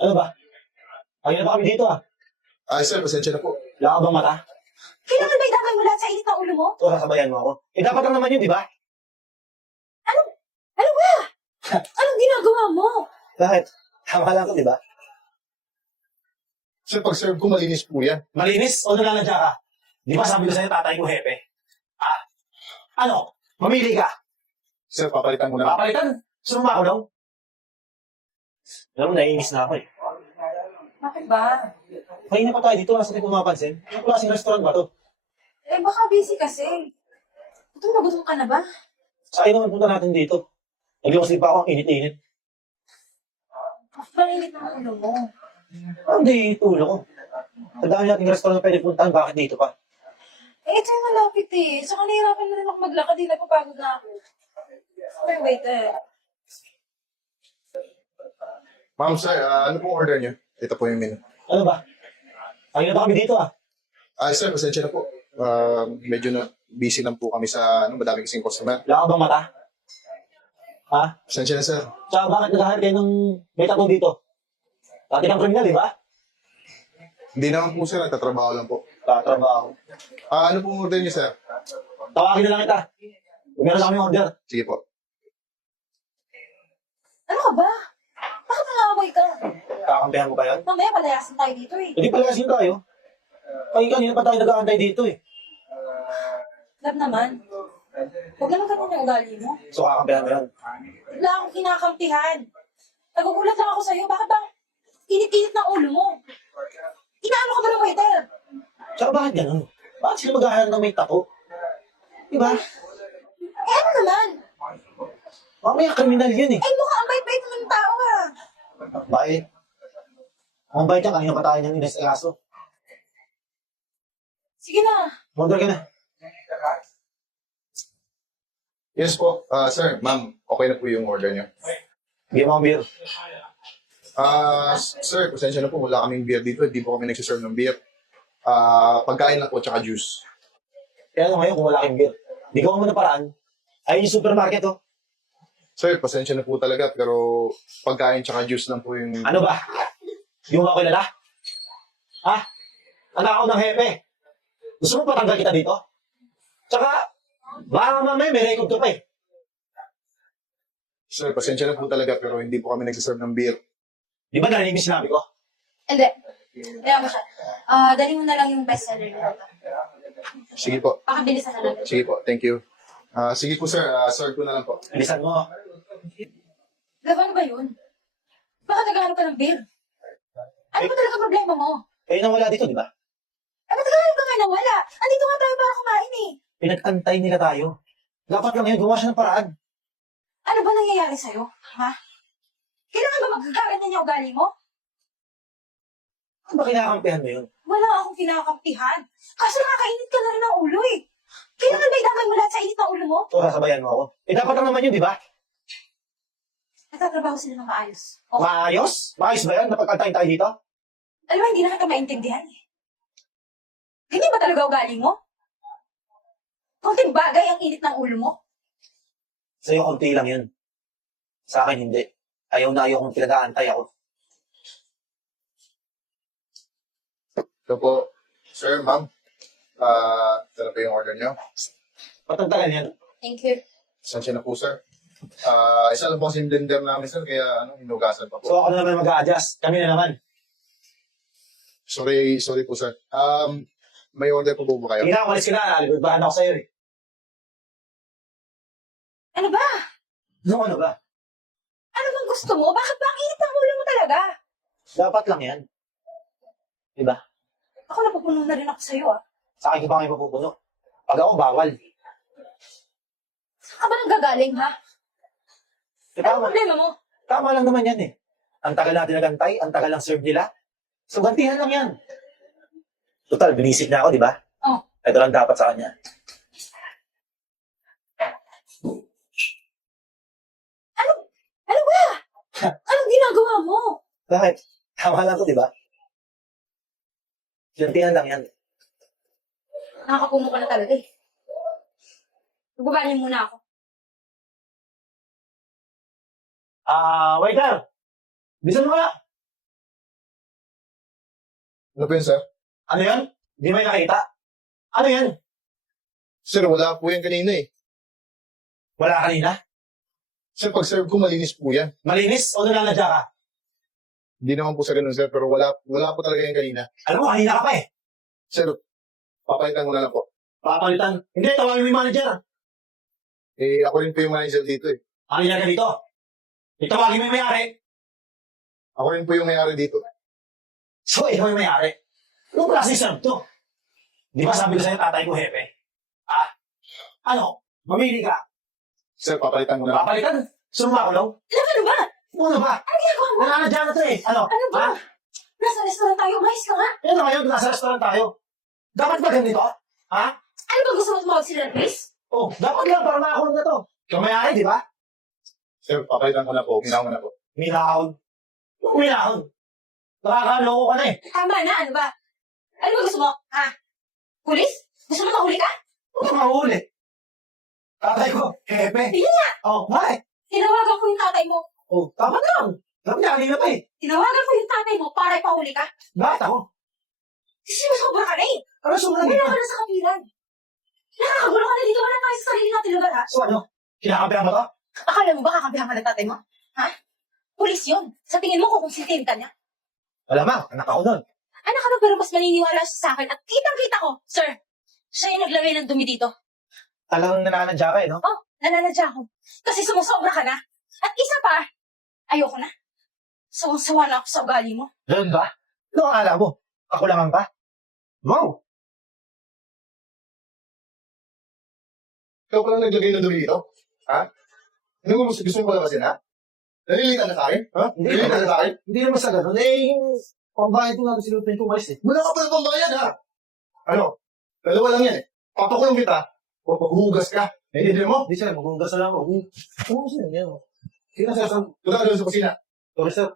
Ano ba? Ayun na ba kami dito ah? Ay, sir, pasensya na po. Wala ka bang mata? Kailangan ba idamay mo lahat sa init ng ulo mo? O, sasabayan mo ako. Eh, dapat lang naman yun, di ba? Ano ba? Anong ginagawa mo? Bakit? Tama lang to, di ba? Sir, pag-serve ko, malinis po yan. Malinis o nalalagya ka? Di ba sabi ko sa'yo, tatay ko, hepe? Ah, ano? Mamili ka. Sir, papalitan ko na. Papalitan? Sumama ako daw. Alam mo, naiinis na ako eh. Bakit ba? Kanina pa tayo dito, nasa tayo pumapansin. Anong klaseng restaurant ba to? Eh, baka busy kasi. Gutom na gutom ka na ba? Saan naman punta natin dito? Naglawas din pa ako, ang init-init. Bakit ba init ng ulo mo? Hindi, tulo ko. Ang dami nating restaurant na pwede puntahan, bakit dito pa? Eh, ito yung malapit eh. Saka nahirapan na rin ako maglakad eh. Napapagod na ako. Okay, wait eh. Ma'am, sir, ano pong order niyo? Ito po yung menu. Ano ba? Ayun na ba kami dito ah? Ay, sir, pasensya na po. Medyo na busy lang po kami madaming kasing customer. Wala ka bang mata? Ha? Pasensya na, sir. Tsaka bakit nag-hire kayo ng may tattoo dito? Dati kang kriminal, di ba? Hindi naman po, sir. Nagtatrabaho lang po. Tatrabaho. Ano pong order niyo, sir? Tawagin na lang kita. Meron lang kami order. Sige po. Ano ka ba? Bakit nangangamoy ka? Kakampihan mo ba yun? Mamaya palayasin tayo dito eh. Hindi pala kasi tayo. Kanina pa tayo nag-aantay dito eh. Love naman. Huwag naman ganun yung ugali mo. So kakampihan mo yun. Wala akong kinakampihan. Nagugulat lang ako sa'yo. Bakit bang init-init ng ulo mo? Inaano ka ba ng waiter? Tsaka bakit ganun? Bakit sila mag-hire ng may tattoo? Di ba? Eh ano naman? Mamaya kriminal yun eh. Eh mukha ang bait-bait naman ng tao ah. Bakit? Ang bait yan, kanina pa tayo niyang inesikaso. Sige na. Order ka na. Yes po. Sir, ma'am, okay na po yung order niyo. Bigyan mo ang beer. Sir, pasensya na po. Wala kaming beer dito. Hindi po kami nagsiserve ng beer. Pagkain lang po, tsaka juice. Kaya ano ngayon kung wala kang beer? Di ko mo na paraan. Ayun yung supermarket oh. Sir, pasensya na po talaga, pero pagkain tsaka juice lang po yung... Ano ba? Yung ako kilala? Ha? Anak ako ng hepe. Gusto mo patanggal kita dito? Tsaka, baka mamaya may record ka pa eh. Sir, pasensya na po talaga, pero hindi po kami nagsiserve ng beer. Di ba narinig yung sinabi ko? Hindi. Kaya mo siya. Dali mo na lang yung bestseller nila. Sige po. Pakabilisan na lang. Sige po. Thank you. Sige po, sir. Serve ko na lang po. Bilisan mo. Love, ano ba yun? Bakit naghahanap ka ng beer? Ano ba talaga problema mo? Kayo nang wala dito, di ba? Eh, ba't naghahanap ka nga na wala? Andito nga tayo para kumain eh. Pinag-antay nila tayo. Dapat lang ngayon, gumawa siya ng paraan. Ano ba nangyayari sa'yo? Ha? Kailangan ba magkakaganyan yung ugali mo? Ano ba kinakampihan mo yun? Wala akong kinakampihan. Kaso nakakainit ka na rin ng ulo eh. Kailangan ba idamay mo lahat sa init ng ulo mo? So, sasabayan mo ako. Eh, dapat lang naman yun, di ba? Nagtatrabaho sila ng maayos. Okay. Maayos? Maayos ba yan? Napag-antayin tayo dito? Alam mo, hindi na kita maintindihan eh. Ganyan ba talaga ugali mo? Konting bagay ang init ng ulo mo. Sa'yo, konti lang yun. Sa akin, hindi. Ayaw na ayaw kung pinag-aantay ako. Ito po. Sir, ma'am. Ito na po yung order niyo. Patagtagan yan. Thank you. Pasensya na po, sir. Isa lang po kasi yung blender namin, sir, kaya hinugasan pa po. So, ako na naman mag-a-adjust. Kami na naman. Sorry po, sir. May order po ba kayo? Hindi na, umalis ka na. Nalibadbahan ako sa'yo eh. Ano ba? Ano ba? Ano bang gusto mo? Bakit ba ang init ng ulo mo talaga? Dapat lang yan. Diba? Ako napupuno na rin ako sa'yo ah. Sa akin ko pa kayo mapupuno. Pag ako, bawal. Saan ka ba nanggagaling ha? Eh, Ano tama, problema mo? tama lang naman yan eh. Ang tagal natin nagantay, ang tagal lang serve nila. So, gantihan lang yan. Total, binisip na ako, di ba? Oh. Ito lang dapat sa kanya. Ano ba? Anong ginagawa mo? Bakit? Tama lang to, di ba? Gantihan lang yan. Nakakapuno ka na talaga eh. Magbabanin muna ako. Waiter! Bisan mo nga! Ano po yun, sir? Ano yan? Di may nakita? Ano yan? Sir, wala po yan kanina eh. Wala kanina? Sir, pag-serve ko, malinis po yan. Malinis o nalanadya ka? Hindi naman po sa ganun, sir, pero wala po talaga yan kanina. Alam mo, kanina ka pa eh. Sir, papalitan ko na lang po. Papalitan. Hindi, tawagin mo yung manager. Eh, ako rin po yung manager dito eh. Ano yan ka dito? Itawagin mo yung may-ari. Ako rin po yung may-ari dito. So, ikaw yung may-ari. Anong klaseng serve to? Di ba sabi ko sa'yo, tatay ko, hepe? Ah? Ano? Mamili ka. Sir, papalitan ko na lang. Papalitan? Sumakulong? Ano ba? Ano ba? Ano ginagawa mo? Nananadya na to eh. Ano? Ano ba? Ha? Nasa restaurant tayo, umayos ka nga. Ano na ngayon? Nasa restaurant tayo. Dapat ba ganito? Ha? Ano ba gusto mo tumawag sila ng police? Oh, dapat lang para makakulong na to. Ikaw may-ari, di ba? Sir, papalitan ko na po. Minahon ko na po. Minahon. Minahon. Nakakaloko ka na eh. Tama na, ano ba? Ano ba gusto mo? Ha? Police? Gusto mo mahuli ka? Huwag ka mahuli. Tatay ko, hepe. Yun nga. Oh, bakit? Tinawagan ko yung tatay mo. Oh, tama lang. Dapat niya, kanina pa eh. Tinawagan ko yung tatay mo para ipahuli ka. Bakit ako? Kasi masobra ka na eh. Ano sobrang Wala dito? ka na sa kapilan. Nakakagulo ka na dito. Wala tayo sa sarili natin lugar ha. So ano? Kinakampihan mo to? Akala mo ba kakabihan ka ng tatay mo? Ha? Pulis yun. Sa tingin mo kukonsintin ka niya. Malamang, anak ako nun. Anak ka na pero mas maniniwala siya sa akin at kitang-kita ko. Sir, siya yung naglagay ng dumi dito. Talagang nananadya ka eh, no? Oh, nananadya ako. Kasi sumusobra ka na. At isa pa, ayoko na. Sawang-sawa na ako sa ugali mo. Ganun ba? Ano ang akala mo? Ako lang ang pa? Wow! Ikaw pa lang naglagay ng dumi dito? Ha? Ano mo gusto mo palabasin, ha? Nalilitan na sa akin? Ha? Hindi Nalilitan na sa akin? Hindi naman sa ganun. Eh, yung pambayad ko nga sinunod ko umalis eh. Wala ka pa ng pambayad, ha? Ano? Dalawa lang yan eh. Papakulong kita. O paghuhugas ka. Hindi mo? Hindi sir, maghugas na lang ako. Oo, sir, yan. Sino sir? Punta ka doon sa kusina. Sorry sir.